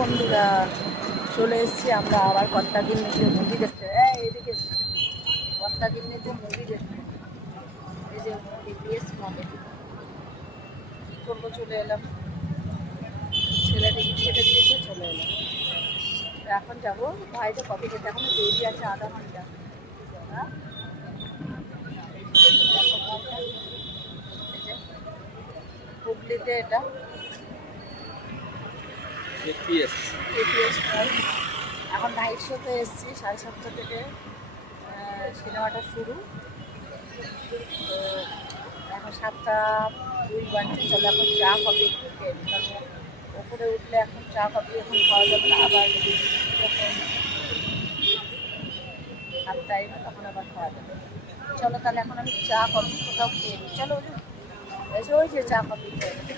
বন্ধুরা, চলে এসেছি আমরা আবার কর্তাগিন্নিতে মুভি দেখতে। এইদিকে কর্তাগিন্নিতে মুভি দেখতে, এই যে বিবিএস কমেডি। কী করবো, চলে এলাম। ছেলে টিকিট কেটে দিয়েছে, চলে এলাম। এখন যাবো বাইরে কফি খেতে, এখন দেরি আছে আধা ঘন্টা। হুগলিতে এটা এপিএস মল। এখন নাইট শোতে এসেছি, 7:30 থেকে সিনেমাটা শুরু। তো এখন 7:02 বাজছে। চলো এখন চা কফি একটু খেয়ে নিই, কারণ ওপরে উঠলে এখন চা কফি এখন খাওয়া যাবে না, আবার যখন 7টায় তখন আবার খাওয়া যাবে। চলো তাহলে এখন আমি চা কফি কোথাও খেয়ে নিই। চলো এসে ওই যে চা কফি খেয়ে নিই।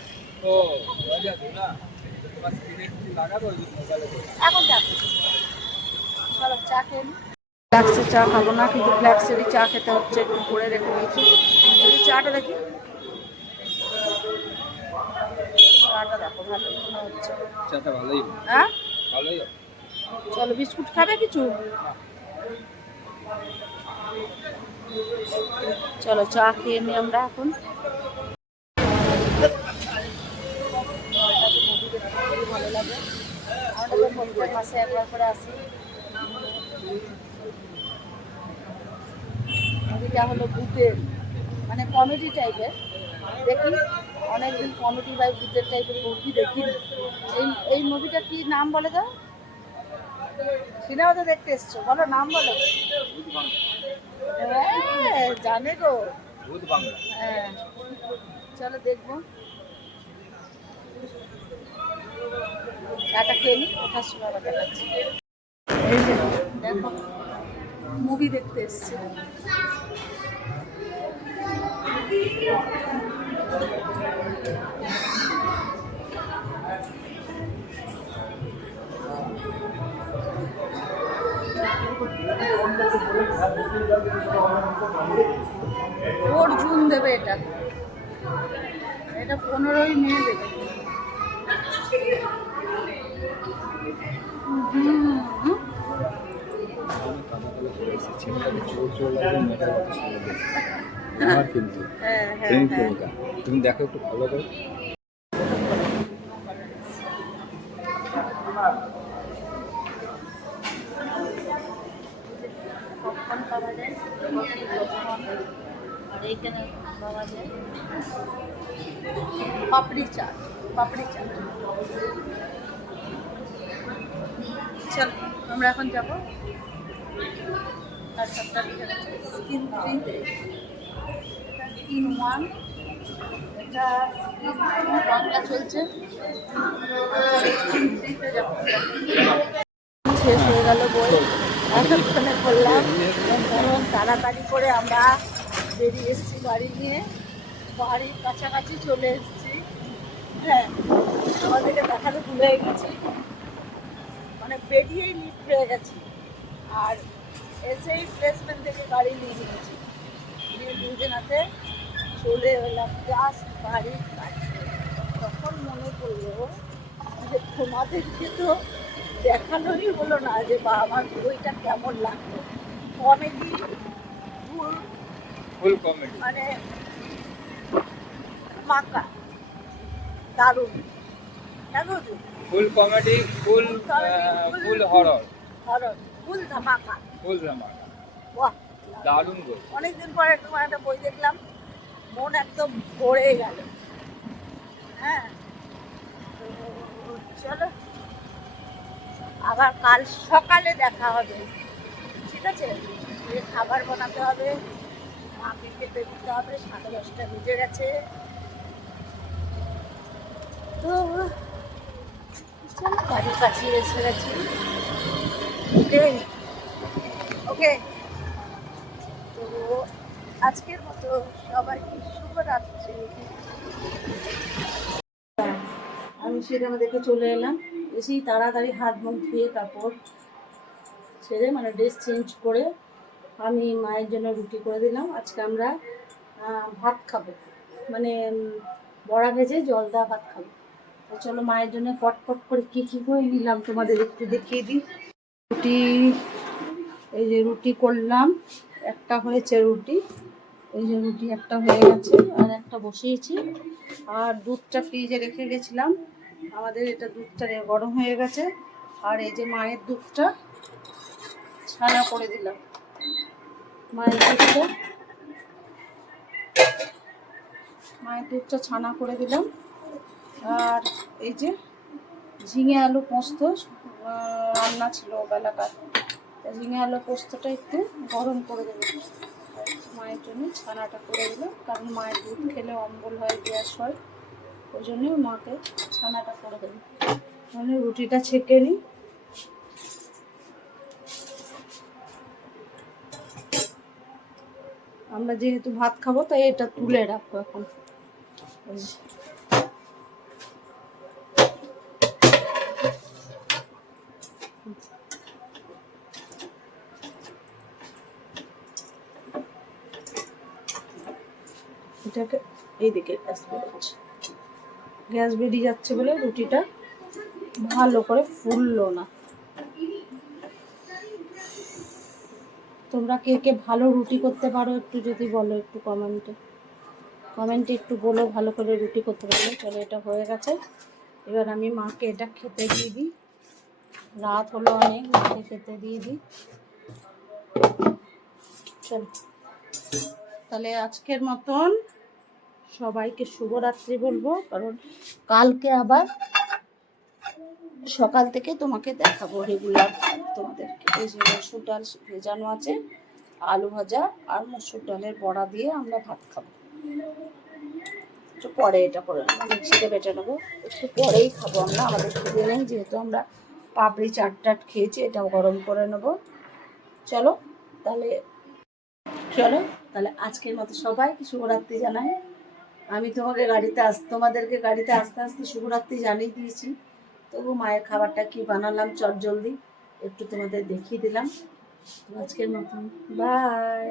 এখন চা চলো চা খেয়ে নিই। ফ্ল্যাক্সের চা খাবো না, কিন্তু ফ্ল্যাক্সেরই চা খেতে হচ্ছে, একটু করে রেখে দিয়েছি। এই চাটা দেখি, চাটা দেখো ভালোই মনে হচ্ছে। চাটা ভালোই, হ্যাঁ ভালোই। চলো, বিস্কুট খাবে কিছু? চলো চা খেয়ে নিই আমরা এখন। মুভি দেখতে খুবই ভালো লাগে। আমরা তো প্রত্যেক মাসে একবার করে আসি। মুভিটা হলো ভূতের, মানে কমেডি টাইপের। দেখি, অনেকদিন কমেডি বা ভূতের টাইপের মুভি দেখিনি। এই মুভিটা কি নাম বলে দাও? সিনেমা তো দেখতে এসছো, বলো নাম বলো। হ্যাঁ জানে গো, ভূত বাংলা। হ্যাঁ চলো দেখবো। চাটা খেয়ে নিই, ওঠার সময় আবার দেখাচ্ছি। এই যে দেখো, মুভি দেখতে এসছে। জুন দেবে এটা, 15ই মে দেবে। কিন্তু হ্যাঁ তুমি দেখো একটু ভালো করে। পপকর্ন পাওয়া যায়, আর এইখানে পাওয়া যায় পাপড়ি চাট। চল আমরা এখন যাবো। আর 7টা লিখে গেছে স্কিন 3-তে, এটা স্কিন 1, এটা বাংলা চলছে। স্কিন 3-তে যাবো। শেষ হয়ে গেল বই, এতক্ষণে করলাম। কারণ তাড়াতাড়ি করে আমরা বেরিয়ে এসেছি গাড়ি নিয়ে, বাড়ির কাছাকাছি চলে এসেছি। হ্যাঁ, আমাদেরকে দেখাতে ভুলে গেছি, মানে বেরিয়েই লিফট পেয়ে গেছি, আর এসেই প্লেসমেন্ট থেকে গাড়ি নিয়ে নিয়েছি। দুজনাতে চলে এলাম জাস্ট বাড়ির কাছে। তখন মনে করলো যে তোমাদেরকে তো দেখানোই হলো না যে বা আমার বইটা কেমন লাগলো। কমেডি, ফুল কমেডি, মানে মাকা দারুণ। ফুল কমেডি, ফুল হরর, ফুল ধামাকা। বাহ, দারুণ বই। অনেকদিন পরে তোমার একটা বই দেখলাম, মন একদম ভরে গেল। হ্যাঁ, তো চলো আবার কাল সকালে দেখা হবে, ঠিক আছে? খাবার বানাতে হবে, মাকে খেতে দিতে হবে, 10:30 বেজে গেছে। তো চলো বাড়ির কাছে এসে গেছি। ওকে, তো আজকের মতো সবাইকে শুভরাত্রি। আমি সিনেমা দেখে চলে এলাম। এসেই তাড়াতাড়ি হাত মুখ ধুয়ে কাপড় ছেড়ে, মানে ড্রেস চেঞ্জ করে আমি মায়ের জন্য রুটি করে দিলাম। আজকে আমরা ভাত খাবো, মানে বড়া ভেজে জল দেওয়া ভাত খাবো। তো চলো মায়ের জন্য পটপট করে কি কি করে নিলাম তোমাদের একটু দেখিয়ে দিই। রুটি, এই যে রুটি করলাম, একটা হয়েছে রুটি, এই যে রুটি একটা হয়ে গেছে আর একটা বসিয়েছি। আর দুধটা ফ্রিজে রেখে গেছিলাম, আমাদের এটা দুধটা গরম হয়ে গেছে। আর এই যে মায়ের দুধটা ছানা করে দিলাম, মায়ের দুধটা ছানা করে দিলাম। আর এই যে ঝিঙে আলু পোস্ত রান্না ছিল বেলাকার, ঝিঙে আলু পোস্তটা একটু গরম করে দেবো, মায়ের জন্য ছানাটা করে দিলাম। কারণ মায়ের দুধ খেলে অম্বল হয়, গ্যাস হয়, ওই জন্য মাকে ছানাটা করে দেবো। তাহলে রুটিটা ছেঁকে নিই। আমরা যেহেতু ভাত খাবো তাই এটা তুলে রাখবো এখন। এটাকে এইদিকে গ্যাস বেরিয়ে যাচ্ছে বলে রুটিটা ভালো করে ফুললো না। তোমরা কে কে ভালো রুটি করতে পারো একটু যদি বলো, একটু কমেন্টে একটু বলো ভালো করে রুটি করতে পারলে। চলো এটা হয়ে গেছে, এবার আমি মাকে এটা খেতে দিয়ে দিই। রাত হলো অনেক, মাকে খেতে দিয়ে দিই। চলো তাহলে আজকের মতন সবাইকে শুভরাত্রি বলবো, কারণ কালকে আবার সকাল থেকে তোমাকে দেখাবো রেগুলার তোমাদেরকে। এই যে মসুর ডাল ভেজানো আছে, আলু ভাজা আর মসুর ডালের বড়া দিয়ে আমরা ভাত খাবো। একটু পরে এটা করে নেবো, মিক্সিতে বেটে নেবো, একটু পরেই খাবো আমরা, আমাদের খেতে নেই, যেহেতু আমরা পাপড়ি চাট খেয়েছি, এটাও গরম করে নেবো। চলো তাহলে আজকের মতো সবাইকে শুভরাত্রি জানাই। আমি তোমাদেরকে গাড়িতে আস্তে আস্তে শুভরাত্রি জানিয়ে দিয়েছি, তবু মায়ের খাবারটা কি বানালাম চট জলদি একটু তোমাদের দেখিয়ে দিলাম। আজকের মতন বাই।